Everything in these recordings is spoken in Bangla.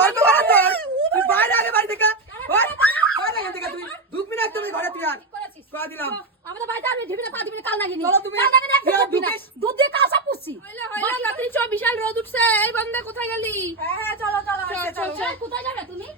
তর্ক করা তোর, তুই বাইরে আগে বাড়ি থেকে বাইরে এখান থেকে, তুই ঢুকবি না একদম এই ঘরে, তুই আর কয়া দিলাম আমাদের বাড়িতে আমি ঢিবি না পা দিবি না কাল নাগিনি চলো তুমি কাল নাগিনি একদম ঢুকবি না দুধ দিয়ে কাল সব পুষছি হইলো তাড়াতাড়ি চ, বিশাল রোদ উঠছে। এই বন্ধে কোথায় গেলি? হ্যাঁ চলো চলো চল কোথায় যাবে তুমি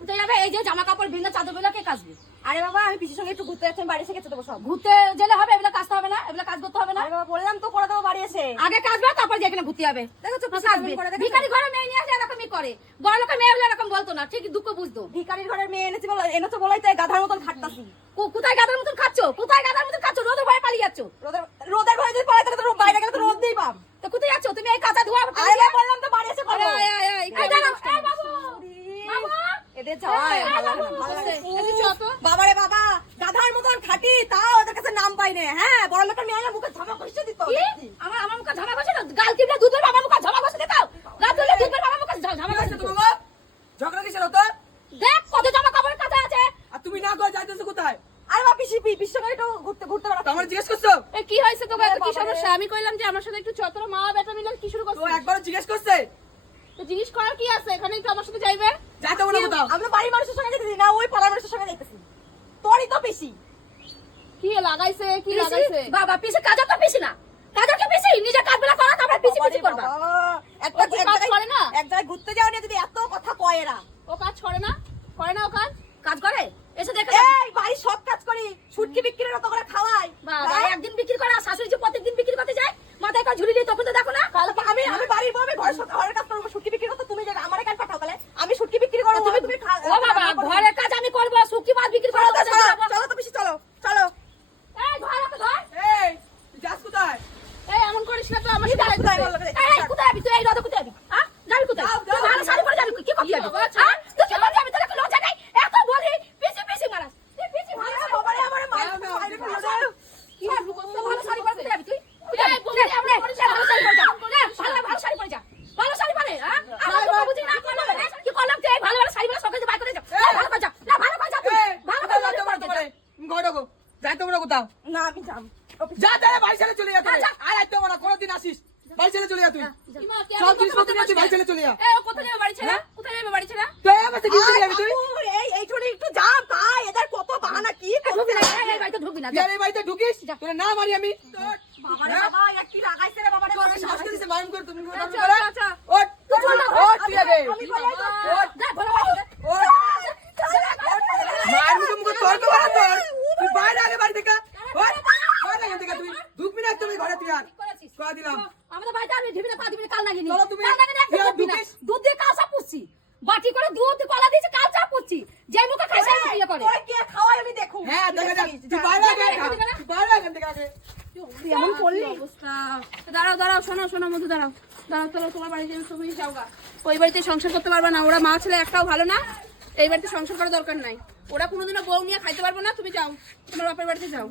কোথায় যাবে এই যে জামা কাপড় ভিন্ন চাদর গুলো কে কাচবে আরে বাবা আমি পিসির সঙ্গে একটু ঘুরতে যাচ্ছি, বাড়ি এসে কেচে দেবো সব। ঘুরতে গেলে হবে এগুলো কাজতে হবে না এগুলো কাজ করতে হবে না আরে বাবা বললাম তো করে দেবো বাড়ি এসে। আগে কাজবে তারপর যে এখানে ঘুরতে হবে দেখো তো পিসি কাজবে কেমন করে, দেখো তো। ভিখারি ঘরে মেয়ে নিয়ে আসে এরকমই করে বড় লোকের মেয়ে হলে এরকম বলতো না ঠিক দুঃখ বুঝতো ভিখারির ঘরের মেয়ে এনেছি বলো, এনেছো বলাই তো এই গাধার মতন খাটতাছি। কোথায় গাদার মতন খাচ্ছো কোথায় গাদার মতন খাচ্ছো রোদের ভয়ে পালিয়ে যাচ্ছো রোদের ভয়ে যদি পড়াই তাহলে তো বাইরে গেলে তো রোদ দিই পাম। তো কোথায় যাচ্ছো তুমি এই কাঁচা ধোয়া আরে বাবা বললাম তো বাড়ি এসে করবো। এই দাঁড়াও এই বাবু বাবু এদের যায় বাবা রে বাবা, গাধার মতন খাটি তাও ওদের কাছে নাম পাই না। হ্যাঁ বড় লোকের মেয়ে হলে মুখে ঝামা করিয়ে দিত। কি আমার মুখে ঝামা ঘষে না গাল টিপলে দুধের বাবা মুখে ঝামা ঘষে দাও গাল টিপলে দুধের বাবা মুখে ঝামা ঘষে তো দাও বাবা ঝগড়া কিসের হতো? দেখ কত জামা কাপড় কাঁচা আছে আর তুমি না করে যাইতেছো কোথায়? আরে বাবা পিসির সঙ্গে একটু ঘুরতে তো আমার জিজ্ঞেস করছো? এ কি হয়েছে তোকে, এত কি সমস্যা? আমি কইলাম যে আমার সাথে একটু চতরা মা বেটা মিলে কি শুরু তো করছিস? একবার জিজ্ঞেস করছে? তো জিজ্ঞেস করার কি আছে, এখানে একটু আমার সাথে যাইবে। যাইতে বলো কোথাও। আমরা বাড়ির মানুষের সঙ্গে যেতেছি না, ওই পাড়ার মানুষের সঙ্গে যাইতেছি। তোরই তো পিসি কি লাগাইছে কি লাগাইছে। বাবা পিছে কাজা তো পিছি না কাজা কি পিছি নিজে কাজগুলো করো তারপর পিছি পিছি করবা একটা ও কি কাজ করে না? এক জায়গায় ঘুরতে যাও নিয়ে যদি এত কথা কয় এরা। ও কাজ করে না ও কাজ করে এসে দেখে এই বাড়ির সব কাজ করি, শুটকি বিক্রির মতো করে খাওয়াই। বাবা একদিন বিক্রি করে আর শাশুড়ি যে প্রত্যেকদিন বিক্রি করতে যায় মাথায় কাজ ঝুলি দিয়ে তখন তো দেখো না আমি বাড়ির বউ, আমি ঘরের কাজ করবো, শুটকি বিক্রি করতে তুমি যাবে আমারে কেন পাঠাও তাহলে? আমি শুটকি বিক্রি করবো, তুমি ও বাবা ঘরের কাজ আমি করবো শুকি মাছ বিক্রি করবো চলো তো পিসি চলো চলো। এই ধর ওকে ধর এই তুই যাস কোথায়? এই এমন করিস না তো, আমার এই সাথে কোথায় এই কোথায় যাবি তুই এই রোদে কোথায় যাবি হ্যাঁ যাবি কোথায় তুই ভালো শাড়ি পরে যাবি কি করতে যাবি হ্যাঁ তুই কি করতে যাবি তোর কি লজ্জা নাই এত বলি পিছি পিছি মারাস তুই পিছি ভালো বাবারে আমারে মার কি আর ভালো শাড়ি পরে কোথায় যাবি তুই এই বলি আমরা ভালো শাড়ি পরে যা ভালো শাড়ি পরে যা ভালো শাড়ি পরে হ্যাঁ আমার তো বুঝি না কি করলাম তুই ভালো শাড়ি পরে সকালে বাই করে যা ভালো করে যা না ভালো করে যা তুই ভালো করে যা ঘরে ঢোকো, যাইতে বলো কোথাও। না আমি যাম। যা যা বাড়ি ছেড়ে চলে যা, তুই আর আইতে হবে না, কোনোদিন আসিস বাড়ি ছেড়ে চলে যা, তুই সব জিনিসপত্র নিয়ে তুই বাড়ি ছেড়ে চলে যা। এই ও কোথায় যাবে বাড়ি ছেড়ে? কোথায় যাবে বাড়ি ছেড়ে? তুই আমার সাথে কি চলে যাবি তুই? এই ছোট একটু যাম তাই, এদের কত বাহানা কি ঢুকবি না এই বাড়িতে ঢুকবি না তুই আর এই বাড়িতে ঢুকিস তোরে না মারি আমি। বাবারে বাবা একটি লাগাইছে রে বাবারে বাবা। সাহস দিছে মারুম করে তুমি করে আচ্ছা, আচ্ছা। ওঠ ওঠ তুই আগে আমি বলাই তো যা ভালো করে ওঠ মার মুখে তর্ক করা তোর, তুই বাইরে আগে বাড়ি থেকে বাইরে এখান থেকে, তুই ঢুকবি না একদম এই ঘরে, তুই আর কয়া দিলাম আমাদের বাড়িতে আমি ঢিবি না পা দিবি না কাল নাগিনি চলো তুমি কাল নাগিনি একদম ঢুকবি না ঢুকিস। দুধ দিয়ে কাল সব পুষছি বাটি করে দুধ কলা দিয়েছি কাল চা পুষছি যে মুখে খাই সেই মুখে ইয়ে করে তোর কে খাওয়াই আমি দেখুন। হ্যাঁ দেখা যাক, তুই বাইরে আগে তুই বাইরে এখান থেকে আগে। তুই এমন করলি অবস্থা। দাঁড়াও দাঁড়াও শোনো মধু দাঁড়াও চলো তোমার বাড়িতে তুমি যাওগা। ওই বাড়িতে সংসার করতে পারবে না, ওরা মা ছেলে একটাও ভালো না। এই বাড়িতে সংসার করার দরকার নাই, ওরা কোনোদিনও বউ নিয়ে খাইতে পারবে না। তুমি যাও তোমার বাপের বাড়িতে যাও।